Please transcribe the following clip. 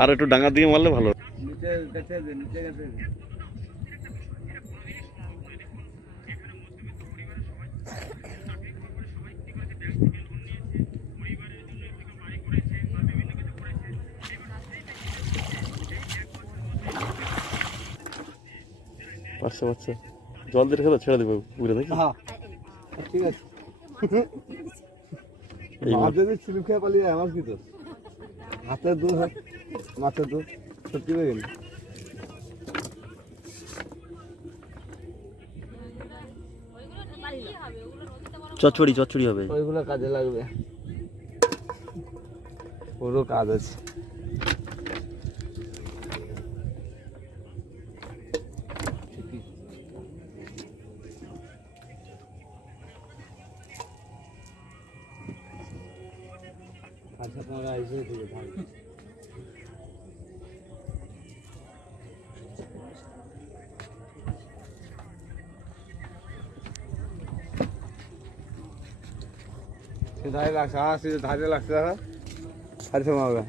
আর একটু ডাঙার দিকে মারলে ভালো। আচ্ছা আচ্ছা, জল দিয়ে রেখে ছেড়ে দেবো পুকুরে নাকি? হ্যাঁ ঠিক আছে। মাছ যদি ছিলিপ খেয়ে পালিয়ে যায় আমার কি তো হাতের দুধ হয়, মাছের দুধ সত্যি হয়ে গেল। চচ্চড়ি চচ্চড়ি হবে, ওইগুলো কাজে লাগবে, পুরো কাজ আছে। আচ্ছা তোমার আইসে ঠিক আছে। ধারে লাগছে, হ্যাঁ ধারে লাগছে, হ্যাঁ আরে সময় হবে।